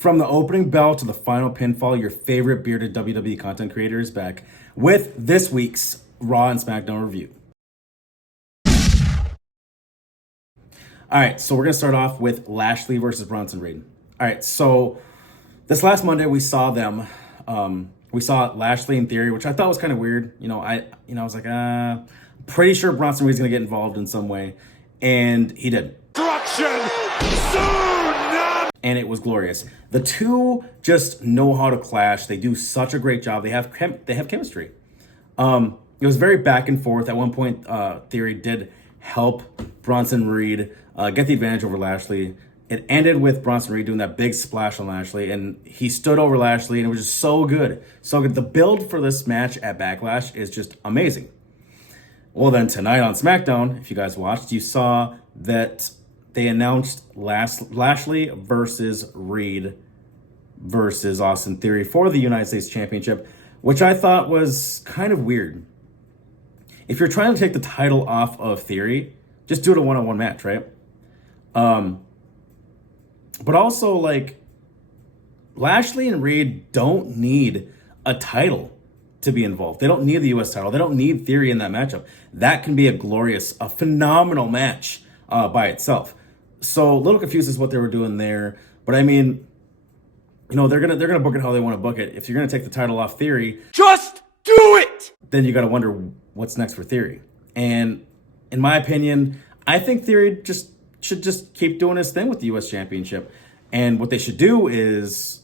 From the opening bell to the final pinfall, your favorite bearded WWE content creator is back with this week's Raw and Smackdown review. All right, so we're going to start off with Lashley versus Bronson Reed. All right, so this last Monday we saw them. We saw Lashley in Theory, which I thought was kind of weird. I was like, pretty sure Bronson Reed's going to get involved in some way, and he did. Destruction soon. And it was glorious. The two just know how to clash. They do such a great job. They have chemistry. It was very back and forth. At one point, Theory did help Bronson Reed get the advantage over Lashley. It ended with Bronson Reed doing that big splash on Lashley, and he stood over Lashley, and it was just so good. So good. The build for this match at Backlash is just amazing. Well, then tonight on SmackDown, if you guys watched, you saw that they announced Lashley versus Reed versus Austin Theory for the United States Championship, which I thought was kind of weird. If you're trying to take the title off of Theory, just do it a one-on-one match, right? But also, like, Lashley and Reed don't need a title to be involved. They don't need the U.S. title. They don't need Theory in that matchup. That can be a phenomenal match by itself. So a little confused as what they were doing there. But I mean, they're gonna book it how they want to book it. If you're gonna take the title off Theory, Just do it! then you got to wonder what's next for Theory. And in my opinion, I think Theory should just keep doing his thing with the U.S. Championship. And what they should do is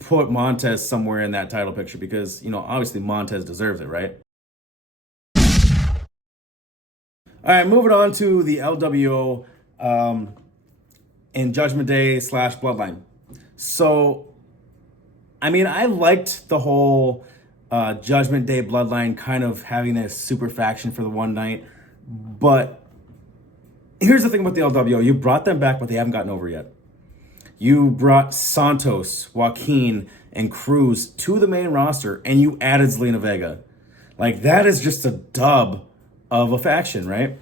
put Montez somewhere in that title picture because, obviously Montez deserves it, right? All right, moving on to the LWO and Judgment Day / Bloodline. So, I mean, I liked the whole Judgment Day Bloodline kind of having a super faction for the one night. But here's the thing about the LWO. You brought them back, but they haven't gotten over yet. You brought Santos, Joaquin, and Cruz to the main roster, and you added Zelina Vega. Like, that is just a dub of a faction, right?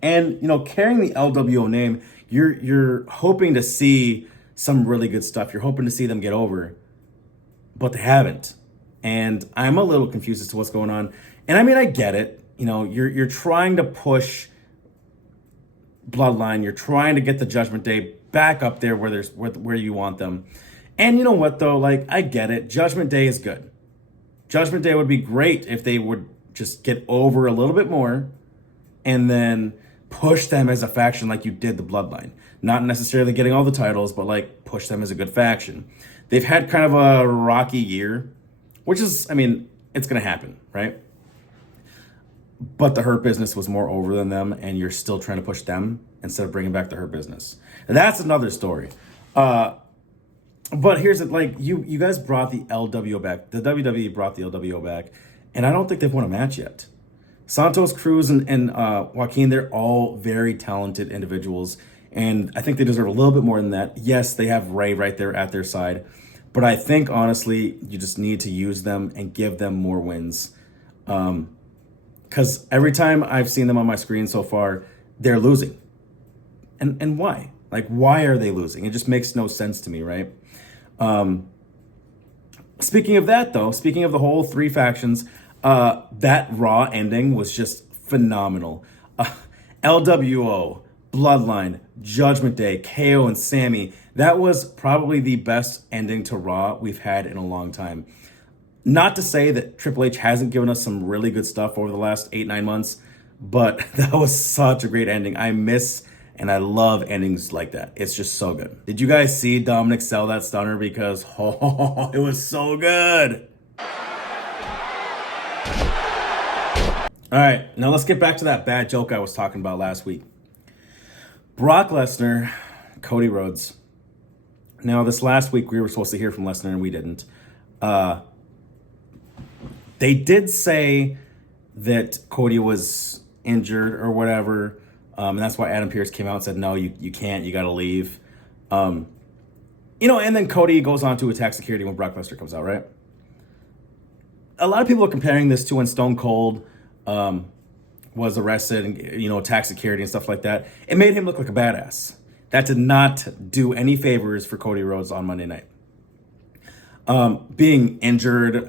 And, carrying the LWO name, you're hoping to see some really good stuff. You're hoping to see them get over, but they haven't. And I'm a little confused as to what's going on. And I mean, I get it. You're trying to push Bloodline. You're trying to get the Judgment Day back up there where you want them. And you know what, though? Like, I get it. Judgment Day is good. Judgment Day would be great if they would just get over a little bit more and then push them as a faction like you did the Bloodline. Not necessarily getting all the titles, but like push them as a good faction. They've had kind of a rocky year, which is, I mean, it's going to happen, right? But the Hurt Business was more over than them, and you're still trying to push them instead of bringing back the Hurt Business. That's another story. But here's it, like, you guys brought the LWO back. The WWE brought the LWO back, and I don't think they've won a match yet. Santos, Cruz, and Joaquin, they're all very talented individuals, and I think they deserve a little bit more than that. Yes, they have Ray right there at their side, but I think, honestly, you just need to use them and give them more wins. Because every time I've seen them on my screen so far, they're losing. And why? Like, why are they losing? It just makes no sense to me, right? Speaking of that, though, speaking of the whole three factions, that Raw ending was just phenomenal. LWO, Bloodline, Judgment Day, KO, and Sammy. That was probably the best ending to Raw we've had in a long time. Not to say that Triple H hasn't given us some really good stuff over the last 8-9 months, but that was such a great ending. I miss and I love endings like that. It's just so good. Did you guys see Dominic sell that stunner? Because it was so good. All right, now let's get back to that bad joke I was talking about last week. Brock Lesnar, Cody Rhodes. Now, this last week we were supposed to hear from Lesnar and we didn't. They did say that Cody was injured or whatever, and that's why Adam Pearce came out and said, no, you can't, you got to leave. And then Cody goes on to attack security when Brock Lesnar comes out, right? A lot of people are comparing this to when Stone Cold was arrested and, attacked security and stuff like that. It made him look like a badass. That did not do any favors for Cody Rhodes on Monday night. Being injured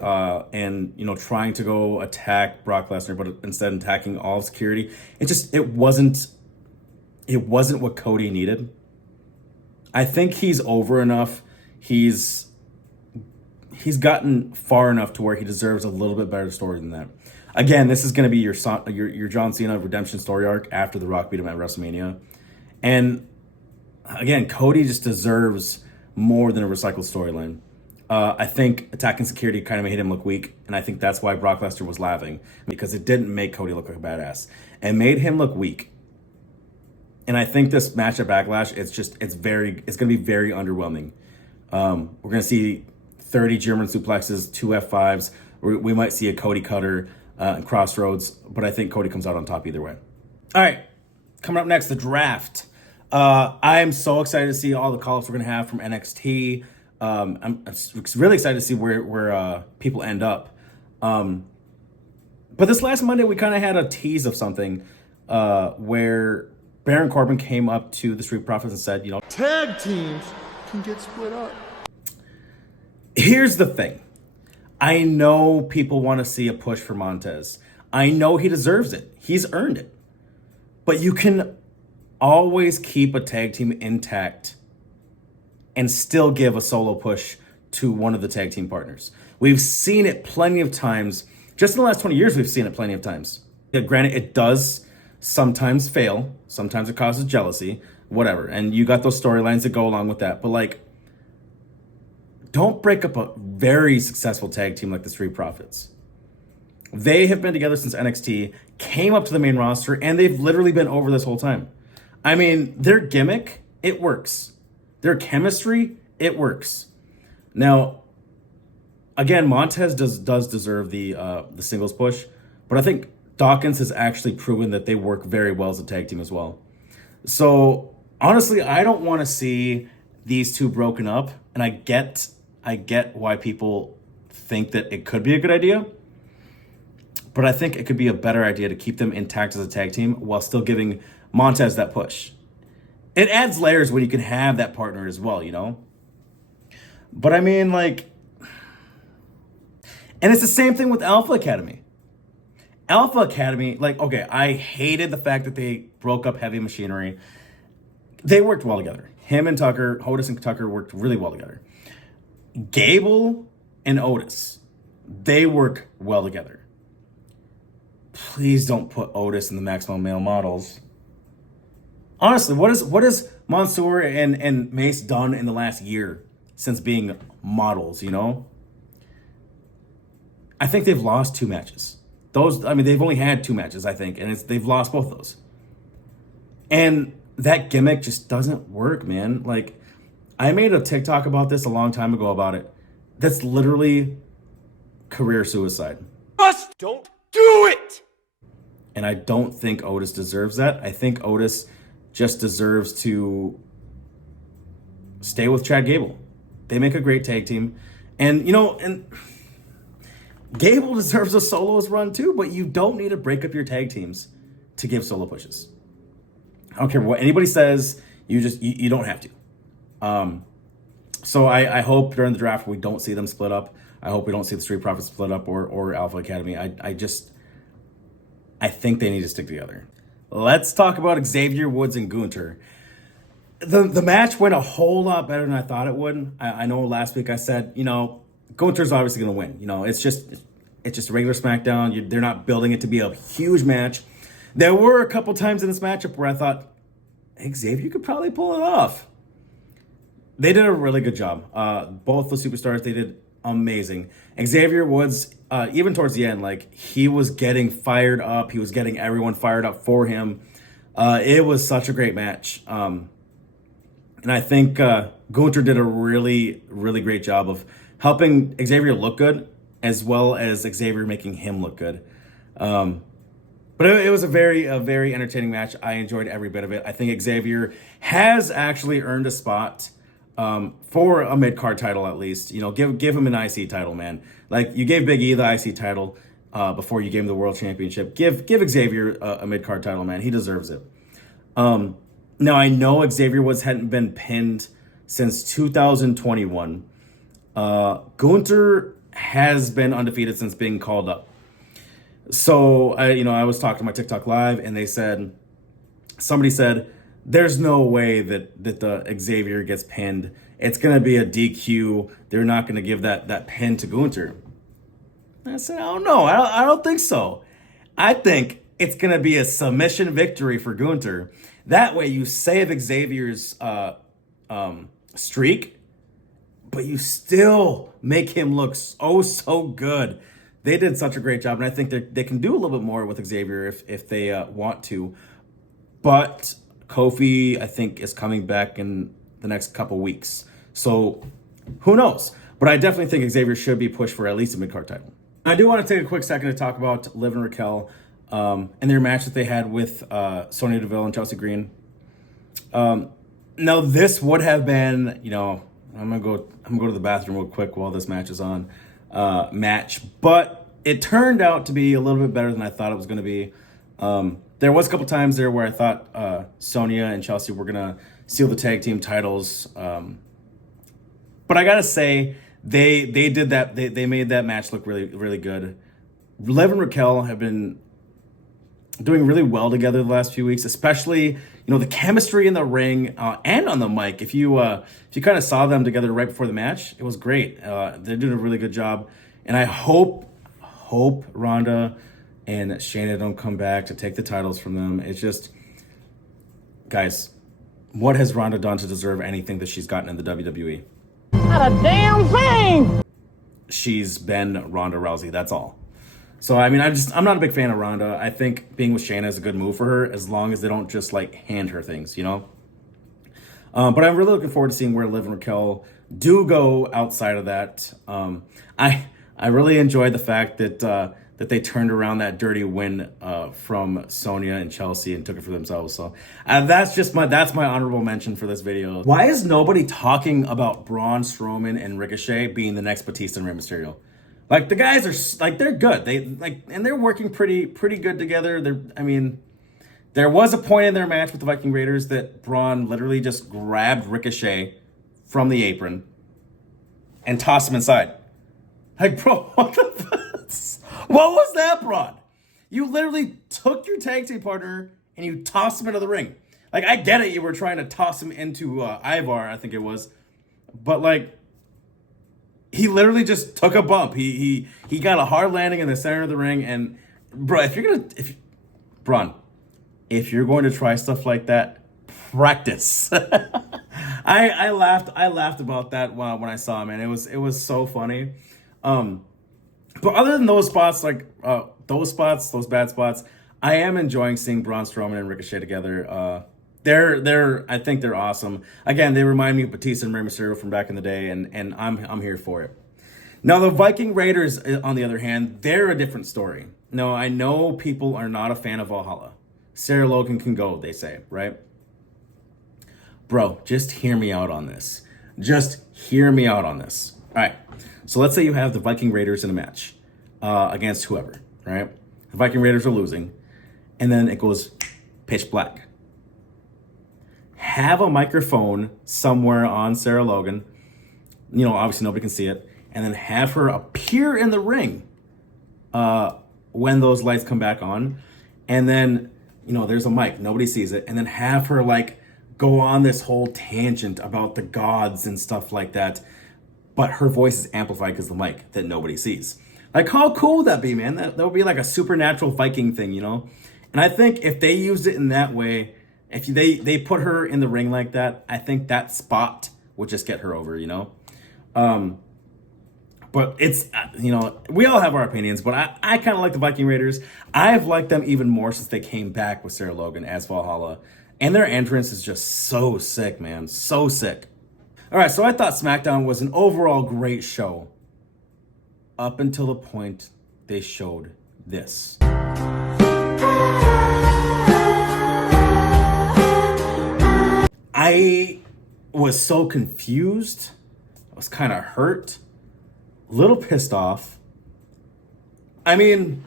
and trying to go attack Brock Lesnar, but instead attacking all security, it wasn't what Cody needed. I think he's over enough. He's gotten far enough to where he deserves a little bit better story than that. Again, this is going to be your John Cena redemption story arc after The Rock beat him at WrestleMania. And again, Cody just deserves more than a recycled storyline. I think attacking security kind of made him look weak, and I think that's why Brock Lesnar was laughing, because it didn't make Cody look like a badass. It made him look weak. And I think this match at Backlash, it's going to be very underwhelming. We're going to see 30 German suplexes, 2 F5s. We might see a Cody cutter and Crossroads, but I think Cody comes out on top either way. All right, coming up next, the draft. I'm so excited to see all the call-ups we're going to have from NXT. I'm really excited to see where people end up. But this last Monday, we kind of had a tease of something where Baron Corbin came up to the Street Profits and said, Tag teams can get split up. Here's the thing. I know people want to see a push for Montez. I know he deserves it. He's earned it. But you can always keep a tag team intact and still give a solo push to one of the tag team partners. We've seen it plenty of times. Just in the last 20 years, we've seen it plenty of times. Granted, it does sometimes fail. Sometimes it causes jealousy, whatever. And you got those storylines that go along with that. But don't break up a very successful tag team like the Street Profits. They have been together since NXT, came up to the main roster, and they've literally been over this whole time. I mean, their gimmick, it works. Their chemistry, it works. Now, again, Montez does deserve the singles push, but I think Dawkins has actually proven that they work very well as a tag team as well. So, honestly, I don't want to see these two broken up, and I get why people think that it could be a good idea, but I think it could be a better idea to keep them intact as a tag team while still giving Montez that push. It adds layers when you can have that partner as well, But I mean, and it's the same thing with Alpha Academy. Alpha Academy, okay, I hated the fact that they broke up Heavy Machinery. They worked well together. Him and Tucker, Otis and Tucker worked really well together. Gable and Otis, they work well together. Please don't put Otis in the Maximum Male Models. Honestly, what has Mansoor and Mace done in the last year since being models, I think they've lost 2 matches. They've only had 2 matches, I think, and they've lost both of those. And that gimmick just doesn't work, man. I made a TikTok about this a long time ago about it. That's literally career suicide. Just don't do it! And I don't think Otis deserves that. I think Otis just deserves to stay with Chad Gable. They make a great tag team. And, and Gable deserves a solos run too, but you don't need to break up your tag teams to give solo pushes. I don't care what anybody says, you don't have to. So I hope during the draft we don't see them split up. I hope we don't see the Street Profits split up or Alpha Academy. I think they need to stick together. Let's talk about Xavier Woods and Gunther. The match went a whole lot better than I thought it would. I know last week I said, Gunther's obviously going to win. It's just a regular SmackDown. They're not building it to be a huge match. There were a couple times in this matchup where I thought, Xavier could probably pull it off. They did a really good job. Both the superstars, they did amazing. Xavier Woods, even towards the end, he was getting fired up. He was getting everyone fired up for him. It was such a great match. And I think Gunther did a really, really great job of helping Xavier look good, as well as Xavier making him look good. But it was a very entertaining match. I enjoyed every bit of it. I think Xavier has actually earned a spot for a mid-card title at least. Give him an IC title, man. You gave Big E the IC title before you gave him the World Championship. Give Xavier a mid-card title, man. He deserves it. Now, I know Xavier Woods hadn't been pinned since 2021. Gunther has been undefeated since being called up. So, I was talking to my TikTok live, and somebody said, there's no way that the Xavier gets pinned. It's going to be a DQ. They're not going to give that pin to Gunther. I said, I don't know. I don't think so. I think it's going to be a submission victory for Gunther. That way you save Xavier's streak, but you still make him look so good. They did such a great job, and I think they can do a little bit more with Xavier if they want to. But Kofi, I think, is coming back in the next couple weeks. So who knows? But I definitely think Xavier should be pushed for at least a mid-card title. I do want to take a quick second to talk about Liv and Raquel and their match that they had with Sonya Deville and Chelsea Green. Now, this would have been, I'm gonna go to the bathroom real quick while this match is on. But it turned out to be a little bit better than I thought it was going to be. There was a couple times there where I thought Sonya and Chelsea were gonna seal the tag team titles, but I gotta say they did that. They made that match look really, really good. Liv and Raquel have been doing really well together the last few weeks, especially the chemistry in the ring and on the mic. If you kind of saw them together right before the match, it was great. They're doing a really good job, and I hope Ronda and Shayna don't come back to take the titles from them. It's just, guys, what has Ronda done to deserve anything that she's gotten in the WWE? Not a damn thing. She's been Ronda Rousey. That's all. So, I'm not a big fan of Ronda. I think being with Shayna is a good move for her, as long as they don't just hand her things, But I'm really looking forward to seeing where Liv and Raquel do go outside of that. I really enjoyed the fact that they turned around that dirty win from Sonya and Chelsea and took it for themselves. So that's my honorable mention for this video. Why is nobody talking about Braun Strowman and Ricochet being the next Batista and Rey Mysterio? The guys are they're good. And they're working pretty good together. There was a point in their match with the Viking Raiders that Braun literally just grabbed Ricochet from the apron and tossed him inside. Bro, what the fuck? What was that, Braun? You literally took your tag team partner and you tossed him into the ring. I get it, you were trying to toss him into Ivar, I think it was. But he literally just took a bump. He got a hard landing in the center of the ring. And bro, Braun, if you're going to try stuff like that, practice. I laughed about that when I saw him, and it was so funny. But other than those spots, those bad spots, I am enjoying seeing Braun Strowman and Ricochet together. I think they're awesome. Again, they remind me of Batista and Rey Mysterio from back in the day, and I'm here for it. Now, the Viking Raiders, on the other hand, they're a different story. Now, I know people are not a fan of Valhalla. Sarah Logan can go, they say, right? Bro, just hear me out on this. All right. So let's say you have the Viking Raiders in a match against whoever, right? The Viking Raiders are losing, and then it goes pitch black. Have a microphone somewhere on Sarah Logan. Obviously nobody can see it. And then have her appear in the ring when those lights come back on. And then, there's a mic. Nobody sees it. And then have her, go on this whole tangent about the gods and stuff like that. But her voice is amplified because of the mic that nobody sees. How cool would that be, man? That would be a supernatural Viking thing, And I think if they used it in that way, if they put her in the ring like that, I think that spot would just get her over, But it's, we all have our opinions, but I kind of like the Viking Raiders. I've liked them even more since they came back with Sarah Logan as Valhalla. And their entrance is just so sick, man. So sick. All right, so I thought Smackdown was an overall great show up until the point they showed this. I was so confused. I was kind of hurt. A little pissed off. Who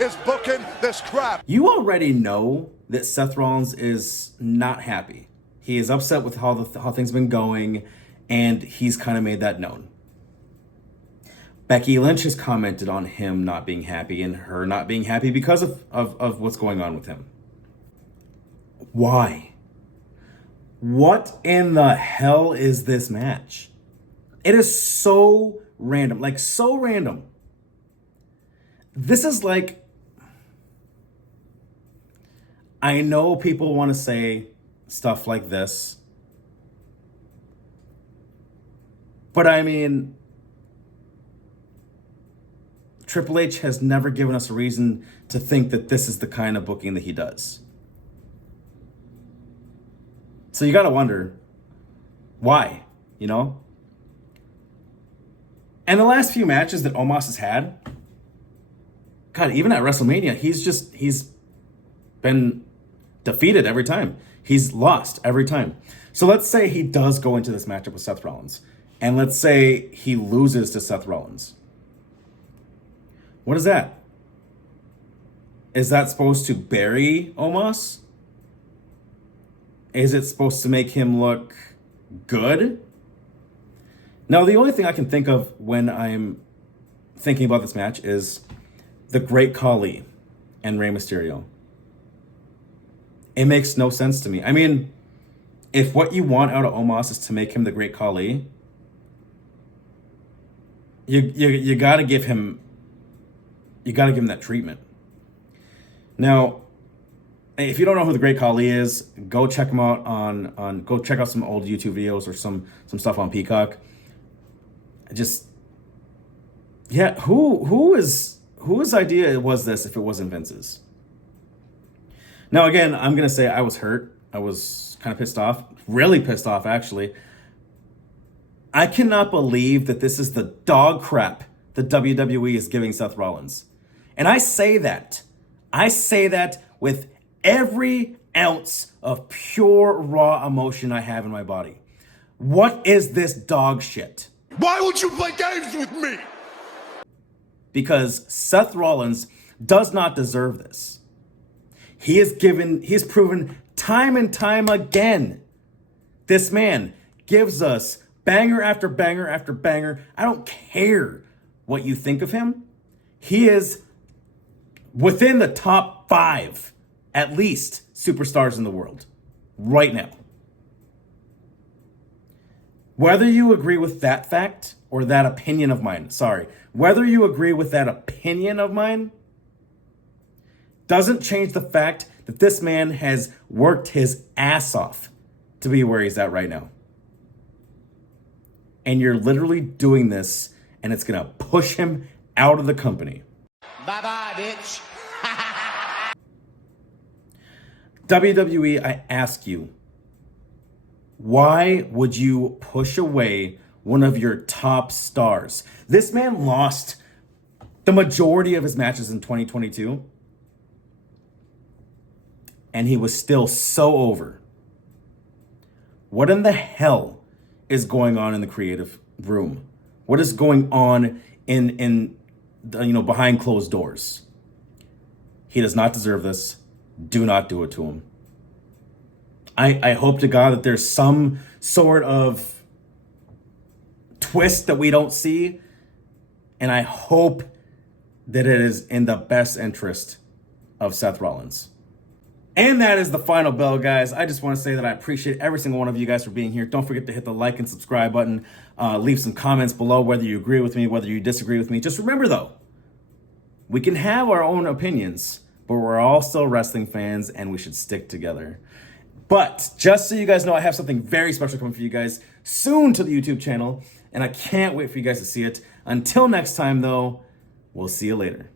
is booking this crap? You already know that Seth Rollins is not happy. He is upset with how things have been going, and he's kind of made that known. Becky Lynch has commented on him not being happy and her not being happy because of what's going on with him. Why? What in the hell is this match? It is so random, like so random. This is like, I know people want to say stuff like this, but I mean, Triple H has never given us a reason to think that this is the kind of booking that he does. So you got to wonder why, you know? And the last few matches that Omos has had, God, even at WrestleMania, he's been defeated every time. He's lost every time. So let's say he does go into this matchup with Seth Rollins, and let's say he loses to Seth Rollins. What is that? Is that supposed to bury Omos? Is it supposed to make him look good? Now, the only thing I can think of when I'm thinking about this match is the Great Khali and Rey Mysterio. It makes no sense to me. I mean, if what you want out of Omos is to make him the Great Khali, you got to give him that treatment. Now, if you don't know who the Great Khali is, go check him out go check out some old YouTube videos or some stuff on Peacock. Whose idea was this if it wasn't Vince's? Now, again, I'm going to say I was hurt. I was kind of pissed off, really pissed off, actually. I cannot believe that this is the dog crap that WWE is giving Seth Rollins. And I say that with every ounce of pure, raw emotion I have in my body. What is this dog shit? Why would you play games with me? Because Seth Rollins does not deserve this. He's proven time and time again. This man gives us banger after banger after banger. I don't care what you think of him. He is within the top 5, at least, superstars in the world right now. Whether you agree with that fact or that opinion of mine, whether you agree with that opinion of mine doesn't change the fact that this man has worked his ass off to be where he's at right now. And you're literally doing this, and it's going to push him out of the company. Bye-bye, bitch. WWE, I ask you, why would you push away one of your top stars? This man lost the majority of his matches in 2022, and he was still so over. What in the hell is going on in the creative room? What is going on in behind closed doors? He does not deserve this. Do not do it to him. I hope to God that there's some sort of twist that we don't see, and I hope that it is in the best interest of Seth Rollins. And that is the final bell, guys. I just want to say that I appreciate every single one of you guys for being here. Don't forget to hit the like and subscribe button. Leave some comments below whether you agree with me, whether you disagree with me. Just remember, though, we can have our own opinions, but we're all still wrestling fans, and we should stick together. But just so you guys know, I have something very special coming for you guys soon to the YouTube channel, and I can't wait for you guys to see it. Until next time, though, we'll see you later.